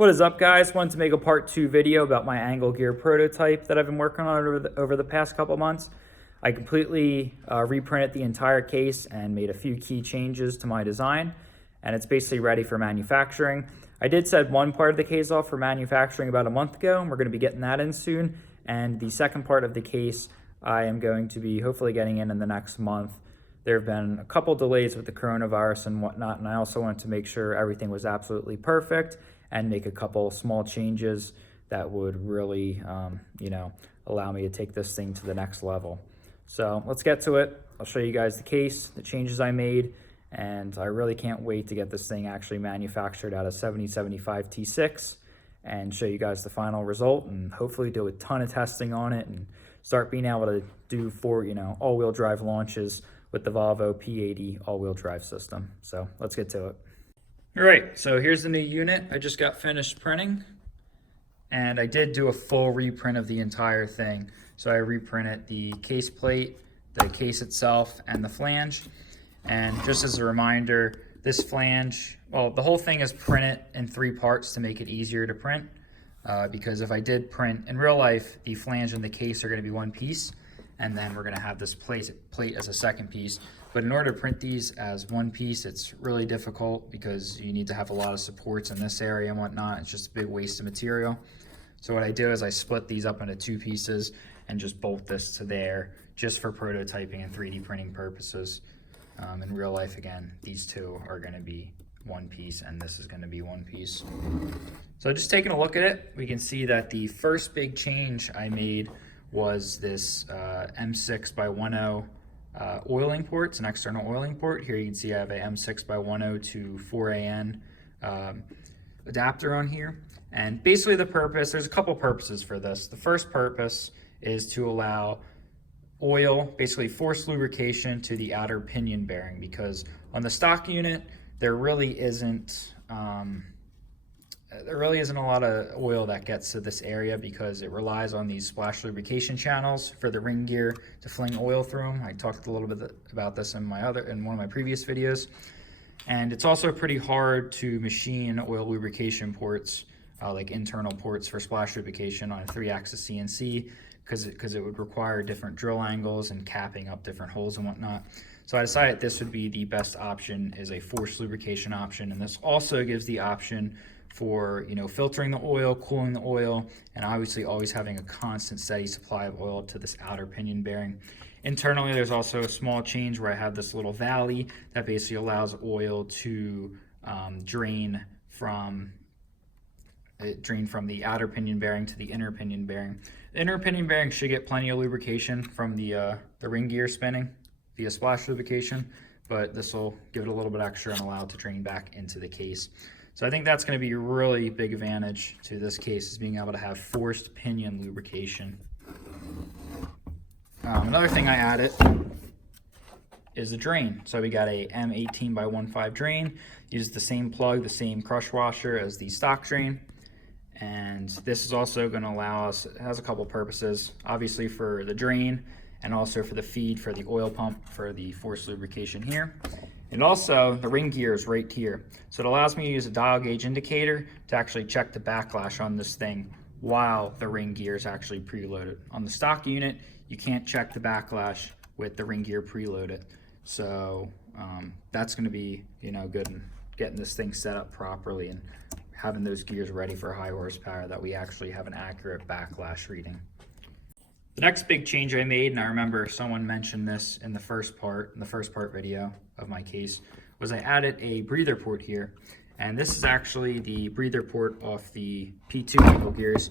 What is up, guys? Wanted to make a part 2 video about my angle gear prototype that I've been working on over the past couple months. I completely reprinted the entire case and made a few key changes to my design, and it's basically ready for manufacturing. I did set one part of the case off for manufacturing about a month ago, and we're going to be getting that in soon. And the second part of the case I am going to be hopefully getting in the next month. There have been a couple delays with the coronavirus and whatnot, and I also wanted to make sure everything was absolutely perfect and make a couple small changes that would really, allow me to take this thing to the next level. So let's get to it. I'll show you guys the case, the changes I made, and I really can't wait to get this thing actually manufactured out of 7075 T6 and show you guys the final result, and hopefully do a ton of testing on it and start being able to do all-wheel drive launches with the Volvo P80 all-wheel drive system. So let's get to it. All right, so here's the new unit. I just got finished printing, and I did do a full reprint of the entire thing. So I reprinted the case plate, the case itself, and the flange. And just as a reminder, this flange, well, the whole thing is printed in 3 parts to make it easier to print. Because if I did print, in real life, the flange and the case are gonna be one piece, and then we're gonna have this plate as a second piece. But in order to print these as one piece, it's really difficult because you need to have a lot of supports in this area and whatnot. It's just a big waste of material. So what I do is I split these up into 2 pieces and just bolt this to there just for prototyping and 3D printing purposes. In real life, again, these 2 are gonna be one piece and this is gonna be one piece. So just taking a look at it, we can see that the first big change I made was this M6x10 oiling port. It's an external oiling port. Here you can see I have a M6x10 to 4AN adapter on here. And basically the purpose, there's a couple purposes for this. The first purpose is to allow oil, basically forced lubrication to the outer pinion bearing, because on the stock unit, there really isn't a lot of oil that gets to this area because it relies on these splash lubrication channels for the ring gear to fling oil through them. I talked a little bit about this in one of my previous videos. And it's also pretty hard to machine oil lubrication ports, like internal ports for splash lubrication on a 3-axis CNC, because it would require different drill angles and capping up different holes and whatnot. So I decided this would be the best option, is a forced lubrication option. And this also gives the option for filtering the oil, cooling the oil, and obviously always having a constant steady supply of oil to this outer pinion bearing. Internally, there's also a small change where I have this little valley that basically allows oil to drain from the outer pinion bearing to the inner pinion bearing. The inner pinion bearing should get plenty of lubrication from the ring gear spinning via splash lubrication, but this will give it a little bit extra and allow it to drain back into the case. So I think that's going to be a really big advantage to this case, is being able to have forced pinion lubrication. Another thing I added is the drain. So we got a M18x15 drain, used the same plug, the same crush washer as the stock drain. And this is also going to allow us, it has a couple purposes, obviously for the drain and also for the feed for the oil pump for the forced lubrication here. And also the ring gear is right here. So it allows me to use a dial gauge indicator to actually check the backlash on this thing while the ring gear is actually preloaded. On the stock unit, you can't check the backlash with the ring gear preloaded. So that's going to be good in getting this thing set up properly and having those gears ready for high horsepower, that we actually have an accurate backlash reading. The next big change I made, and I remember someone mentioned this in the first part video of my case, was I added a breather port here. And this is actually the breather port off the P2 angle gears.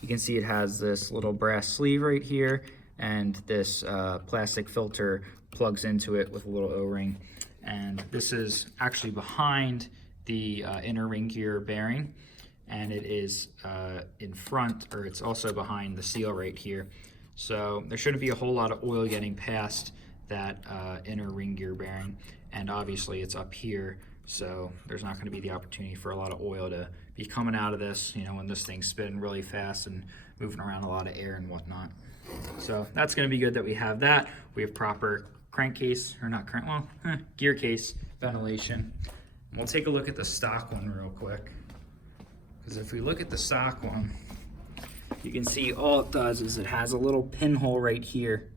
You can see it has this little brass sleeve right here, and this plastic filter plugs into it with a little O-ring. And this is actually behind the inner ring gear bearing, and it is in front, or it's also behind the seal right here. So there shouldn't be a whole lot of oil getting past that inner ring gear bearing, and obviously it's up here, so there's not going to be the opportunity for a lot of oil to be coming out of this, when this thing's spinning really fast and moving around a lot of air and whatnot. So that's going to be good that we have that. We have proper crankcase, or not crank, well, gear case ventilation. We'll take a look at the stock one real quick. Because if we look at the stock one, you can see all it does is it has a little pinhole right here.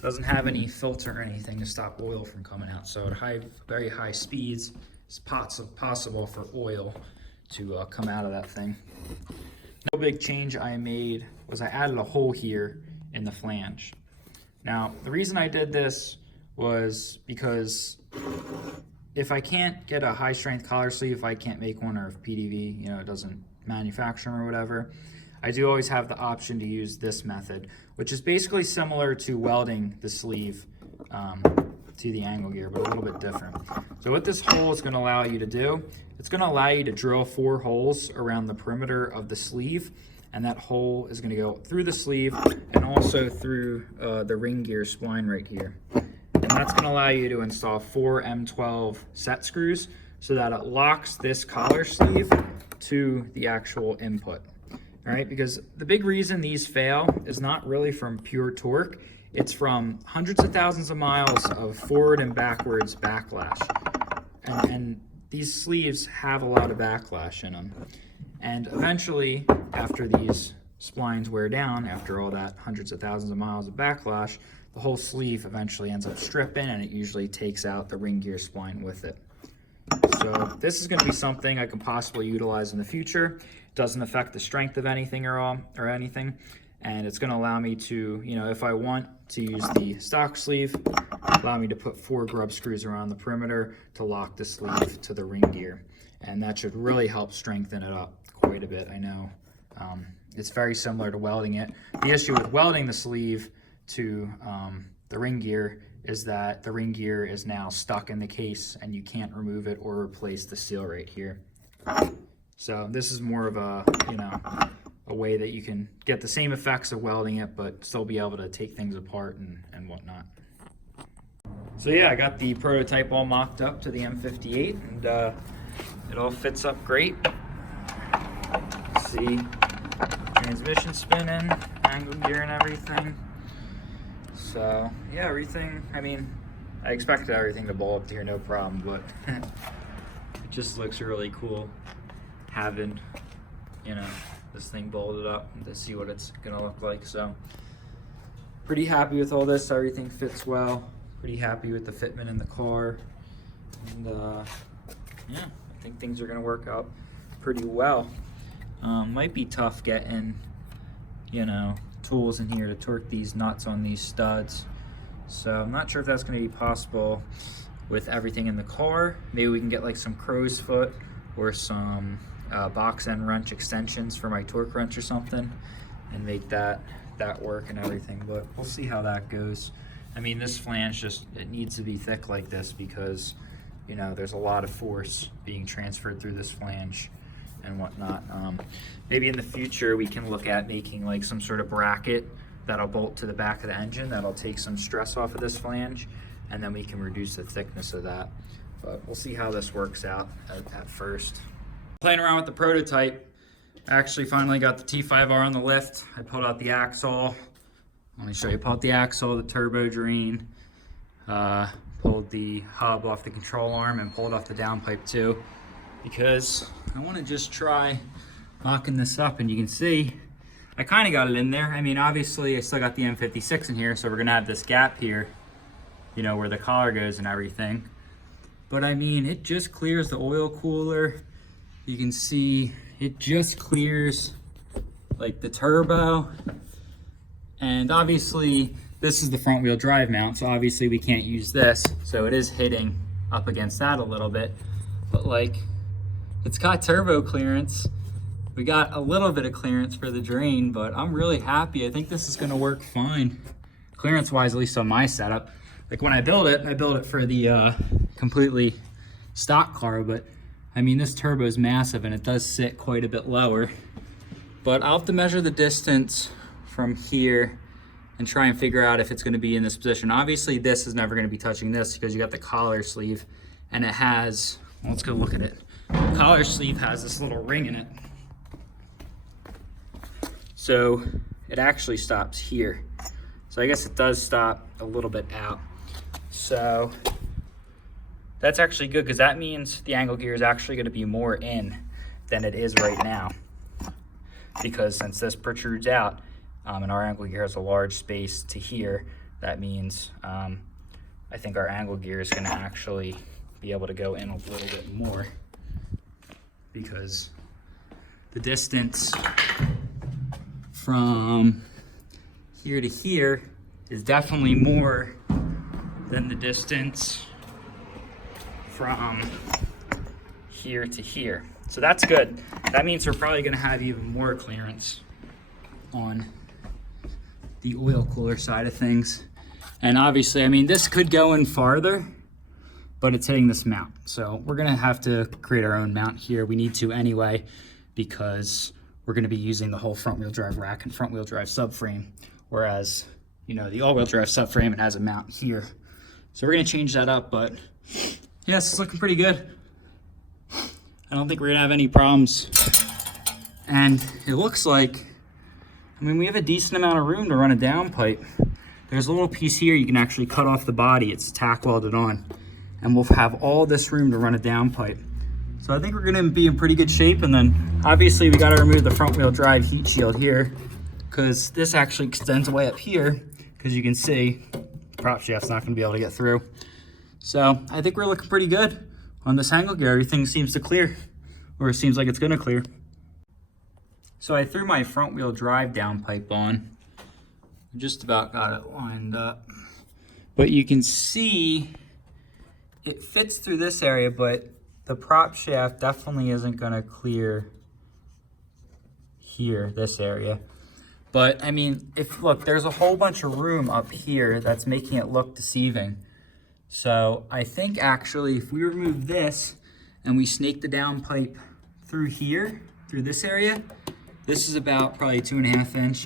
Doesn't have any filter or anything to stop oil from coming out. So at very high speeds, it's possible for oil to come out of that thing. No big change I made was I added a hole here in the flange. Now, the reason I did this was because if I can't get a high strength collar sleeve, if I can't make one, or if PDV, it doesn't manufacture them or whatever, I do always have the option to use this method, which is basically similar to welding the sleeve to the angle gear, but a little bit different. So what this hole is going to allow you to do, it's going to allow you to drill 4 holes around the perimeter of the sleeve, and that hole is going to go through the sleeve and also through the ring gear spline right here. And that's going to allow you to install 4 M12 set screws so that it locks this collar sleeve to the actual input. All right, because the big reason these fail is not really from pure torque, it's from hundreds of thousands of miles of forward and backwards backlash. And these sleeves have a lot of backlash in them. And eventually, after these splines wear down, after all that hundreds of thousands of miles of backlash, the whole sleeve eventually ends up stripping, and it usually takes out the ring gear spline with it. So this is going to be something I can possibly utilize in the future. It doesn't affect the strength of anything or anything, and it's going to allow me to, if I want to use the stock sleeve, allow me to put 4 grub screws around the perimeter to lock the sleeve to the ring gear, and that should really help strengthen it up quite a bit. I know it's very similar to welding it. The issue with welding the sleeve to the ring gear is that the ring gear is now stuck in the case and you can't remove it or replace the seal right here. So this is more of a, a way that you can get the same effects of welding it, but still be able to take things apart and whatnot. So yeah, I got the prototype all mocked up to the M58, and it all fits up great. See, transmission spinning, angle gear and everything. So yeah, everything, I expected everything to bowl up to here, no problem, but it just looks really cool having, this thing bolted up and to see what it's gonna look like. So pretty happy with all this, everything fits well, pretty happy with the fitment in the car, and yeah, I think things are gonna work out pretty well. Might be tough getting, tools in here to torque these nuts on these studs. So I'm not sure if that's going to be possible with everything in the car. Maybe we can get like some crow's foot or some box end wrench extensions for my torque wrench or something and make that work and everything, but we'll see how that goes. This flange it needs to be thick like this because there's a lot of force being transferred through this flange and whatnot. Maybe in the future we can look at making like some sort of bracket that'll bolt to the back of the engine that'll take some stress off of this flange, and then we can reduce the thickness of that. But we'll see how this works out at first. Playing around with the prototype, I actually finally got the T-5R on the lift. I pulled out the axle. Let me show you. Pulled out the axle, the turbo drain, pulled the hub off the control arm, and pulled off the downpipe too, because I want to just try locking this up. And you can see I kind of got it in there. Obviously I still got the M56 in here, so we're gonna have this gap here, where the collar goes and everything. But it just clears the oil cooler. You can see it just clears like the turbo. And obviously this is the front wheel drive mount, so obviously we can't use this, so it is hitting up against that a little bit, but it's got turbo clearance. We got a little bit of clearance for the drain, but I'm really happy. I think this is gonna work fine clearance wise, at least on my setup. When I build it for the completely stock car, but this turbo is massive and it does sit quite a bit lower. But I'll have to measure the distance from here and try and figure out if it's going to be in this position. Obviously this is never going to be touching this because you got the collar sleeve and it has, well, let's go look at it. The collar sleeve has this little ring in it. So it actually stops here. So I guess it does stop a little bit out. So that's actually good because that means the angle gear is actually going to be more in than it is right now. Because since this protrudes out, and our angle gear has a large space to here, that means I think our angle gear is gonna actually be able to go in a little bit more, because the distance from here to here is definitely more than the distance from here to here. So that's good. That means we're probably gonna have even more clearance on the oil cooler side of things. And obviously, I mean, this could go in farther, but it's hitting this mount. So we're gonna have to create our own mount here. We need to anyway, because we're gonna be using the whole front wheel drive rack and front wheel drive subframe. Whereas, you know, the all wheel drive subframe, it has a mount here. So we're gonna change that up, but yes, it's looking pretty good. I don't think we're gonna have any problems. And it looks like, I mean, we have a decent amount of room to run a downpipe. There's a little piece here you can actually cut off the body. It's tack welded on. And we'll have all this room to run a downpipe. So I think we're gonna be in pretty good shape. And then obviously we gotta remove the front wheel drive heat shield here, because this actually extends way up here, because you can see the prop shaft's not gonna be able to get through. So I think we're looking pretty good on this angle gear. Everything seems to clear, or it seems like it's gonna clear. So I threw my front wheel drive downpipe on. Just about got it lined up. But you can see it fits through this area, but the prop shaft definitely isn't gonna clear here, this area. But I mean, look, there's a whole bunch of room up here that's making it look deceiving. So I think actually if we remove this and we snake the downpipe through here, through this area, this is about probably 2.5 inch.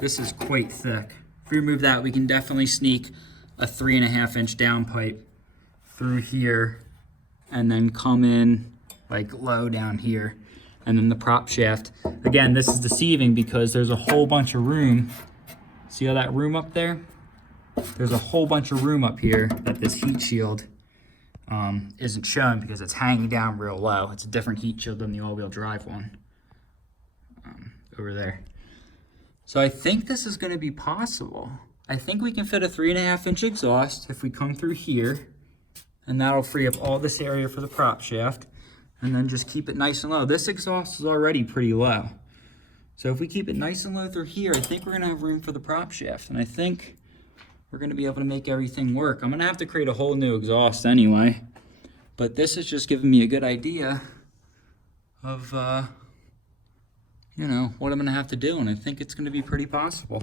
This is quite thick. If we remove that, we can definitely sneak a 3.5 inch downpipe through here and then come in like low down here. And then the prop shaft, again, this is deceiving because there's a whole bunch of room. See all that room up there? There's a whole bunch of room up here that this heat shield isn't showing because it's hanging down real low. It's a different heat shield than the all-wheel drive one over there. So I think this is going to be possible. I think we can fit a 3.5 inch exhaust if we come through here, and that'll free up all this area for the prop shaft, and then just keep it nice and low. This exhaust is already pretty low. So if we keep it nice and low through here, I think we're going to have room for the prop shaft, and I think we're going to be able to make everything work. I'm going to have to create a whole new exhaust anyway, but this is just giving me a good idea of, you know, what I'm going to have to do, and I think it's going to be pretty possible.